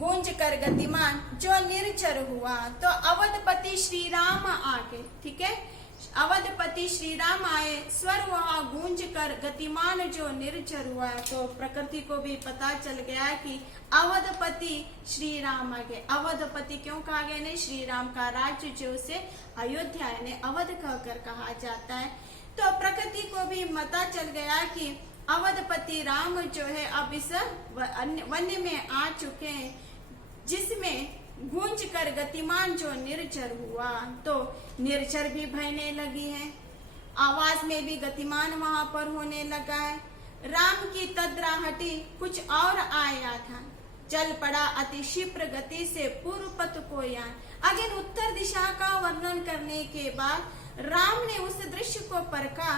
गूंज कर गतिमान जो निर्जर हुआ। तो अवधपति श्री राम आगे, ठीक है, अवधपति श्री राम आए, स्वर वहां गूंज कर गतिमान जो निर्जर हुआ। तो प्रकृति को भी पता चल गया कि अवधपति श्री राम आ गए। अवधपति क्यों कहा गया ने? श्री राम का राज्य जो से अयोध्या यानी अवध कहकर कहा जाता है। तो प्रकृति को भी पता चल गया कि अवधपति राम जो है अब इस वन्य में आ चुके हैं, जिसमें गूंज कर गतिमान जो निर्जर हुआ। तो निर्जर भी बहने लगी है, आवाज में भी गतिमान वहां पर होने लगा है। राम की तद्राहटी कुछ और आया था, चल पड़ा अति शीघ्र गति से पूर्व पथ को यान। अगेन उत्तर दिशा का वर्णन करने के बाद राम ने उस दृश्य को परखा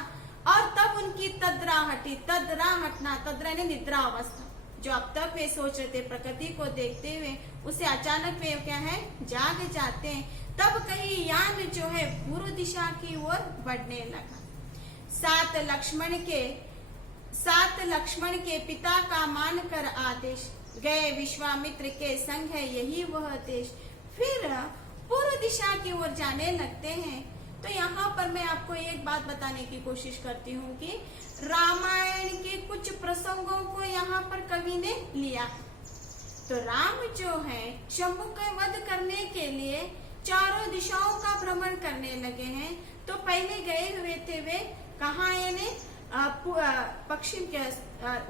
और तब उनकी तद्राहटी, तद्रा हटना, तद्रा ने निद्रा अवस्था, जो अब तक वे सोच रहे थे प्रकृति को देखते हुए, उसे अचानक वे क्या है जाग जाते हैं। तब कहीं यान जो है पूर्व दिशा की ओर बढ़ने लगा। सात लक्ष्मण के पिता का मानकर आदेश, गए विश्वामित्र के संग है यही वह देश। फिर पूर्व दिशा की ओर जाने लगते हैं। तो यहाँ पर मैं आपको एक बात बताने की कोशिश करती हूँ कि रामायण के कुछ प्रसंगों को यहाँ पर कवि ने लिया है। तो राम जो है शंभु का वध करने के लिए चारों दिशाओं का भ्रमण करने लगे हैं। तो पहले गए हुए थे वे कहाँ, यानी पश्चिम के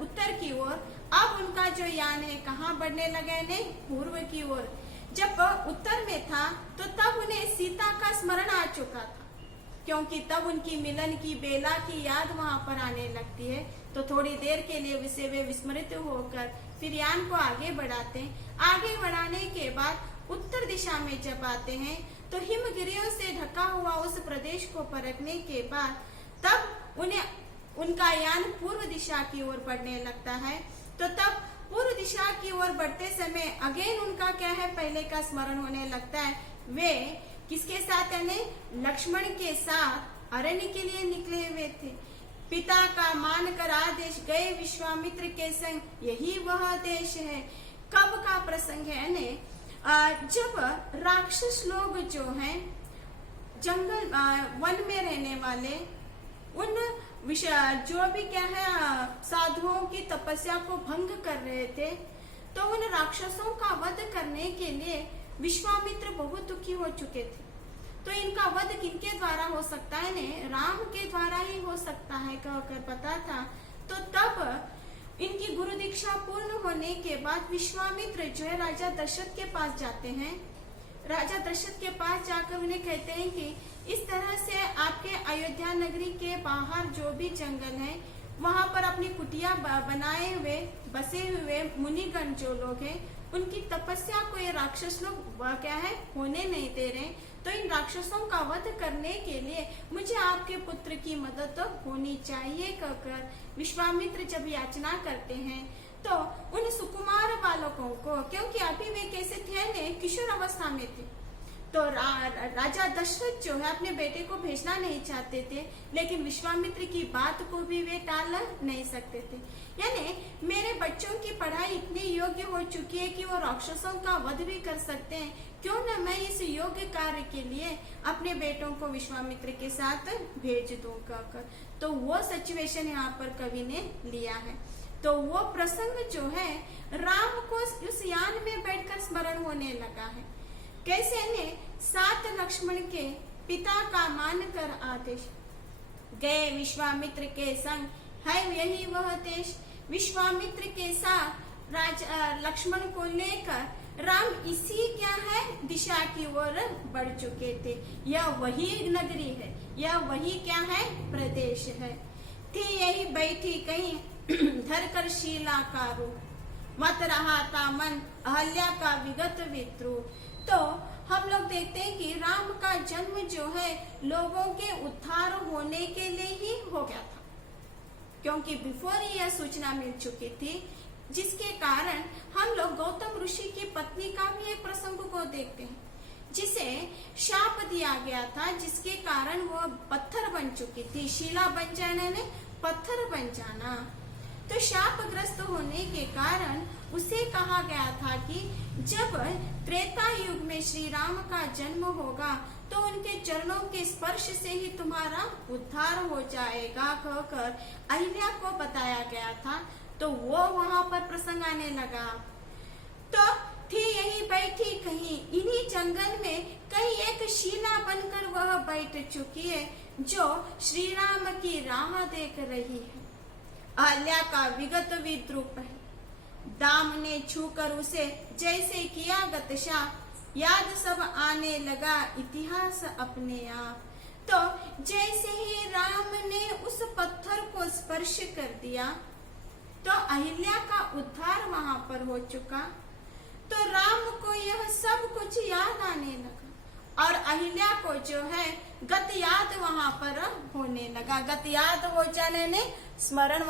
उत्तर की ओर। अब उनका जो यान है कहाँ बढ़ने लगे ने? पूर्व की ओर। जब उत्तर में था तो तब उन्हें सीता का स्मरण आ चुका था, क्योंकि तब उनकी मिलन की बेला की याद वहां पर आने लगती है। तो थोड़ी देर के लिए विषय वे विस्मृत होकर फिर यान को आगे बढ़ाते हैं। आगे बढ़ाने के बाद उत्तर दिशा में जब आते हैं तो हिमगिरियों से ढका हुआ उस प्रदेश को परखने के बाद तब उनका यान पूर्व दिशा की ओर बढ़ने लगता है। तो तब पूर्व दिशा की ओर बढ़ते समय अगेन उनका क्या है, पहले का स्मरण होने लगता है। वे किसके साथ, यानी लक्ष्मण के साथ अरण्य के लिए निकले हुए थे। पिता का मानकर आदेश, गए विश्वामित्र के संग यही वह देश है। कब का प्रसंग है ने? जब राक्षस लोग जो हैं जंगल वन में रहने वाले उन जो भी क्या है साधुओं की तपस्या को भंग कर रहे थे, तो उन राक्षसों का वध करने के लिए विश्वामित्र बहुत दुखी हो चुके थे। तो इनका वध किनके द्वारा हो सकता है ने? राम के द्वारा ही हो सकता है कहकर पता था। तो तब इनकी गुरु दीक्षा पूर्ण होने के बाद विश्वामित्र जो है राजा दशरथ के पास जाते हैं। राजा दशरथ के पास जाकर उन्हें कहते हैं कि इस तरह से आपके अयोध्या नगरी के बाहर जो भी जंगल है वहां पर अपनी कुटिया बनाए हुए बसे हुए मुनिगण जो लोग हैं उनकी तपस्या को ये राक्षस लोग क्या है होने नहीं दे रहे। तो इन राक्षसों का वध करने के लिए मुझे आपके पुत्र की मदद तो होनी चाहिए कहकर विश्वामित्र जब याचना करते हैं तो उन सुकुमार बालकों को, क्योंकि अभी वे कैसे थे ने, किशोर अवस्था में थे, तो राजा दशरथ जो है अपने बेटे को भेजना नहीं चाहते थे, लेकिन विश्वामित्र की बात को भी वे टाल नहीं सकते थे। यानी मेरे बच्चों की पढ़ाई इतनी योग्य हो चुकी है कि वो राक्षसों का वध भी कर सकते हैं, क्यों न मैं इस योग्य कार्य के लिए अपने बेटों को विश्वामित्र के साथ भेज दूं कहकर। तो वो सिचुएशन यहाँ पर कवि ने लिया है। तो वो प्रसंग जो है राम को उस यान में बैठकर स्मरण होने लगा है। कैसे ने? सात लक्ष्मण के पिता का मानकर आदेश, गए विश्वामित्र के संग है यही वह देश। विश्वामित्र के साथ लक्ष्मण को लेकर राम इसी क्या है दिशा की ओर बढ़ चुके थे। यह वही नगरी है, यह वही क्या है प्रदेश है। थी यही बैठी कहीं धर कर शीला का रूप, मत रहा था मन अहल्या का विगत विद्रूप। तो हम लोग देखते हैं कि राम का जन्म जो है लोगों के उद्धार होने के लिए ही हो गया था, क्योंकि बिफोर यह सूचना मिल चुकी थी, जिसके कारण हम लोग गौतम ऋषि की पत्नी का भी एक प्रसंग को देखते हैं, जिसे शाप दिया गया था, जिसके कारण वो पत्थर बन चुकी थी। शिला बन जाना ने पत्थर बन जाना। तो शापग्रस्त होने के कारण उसे कहा गया था कि जब त्रेता युग में श्री राम का जन्म होगा तो उनके चरणों के स्पर्श से ही तुम्हारा उद्धार हो जाएगा कहकर अहिल्या को बताया गया था। तो वो वहां पर प्रसंग आने लगा। तो थी यही बैठी कहीं इन्हीं जंगल में कहीं एक शीला बनकर वह बैठ चुकी है जो श्री राम की राह देख रही है। अहल्या का विगत विद्रूप है। दाम ने छूकर उसे जैसे किया गतशा, याद सब आने लगा इतिहास अपने आप। तो जैसे ही राम ने उस पत्थर को स्पर्श कर दिया तो अहिल्या का उद्धार वहां पर हो चुका। तो राम को यह सब कुछ याद आने लगा और अहिल्या को जो है गत याद वहां पर होने लगा। गत याद हो जाने ने स्मरण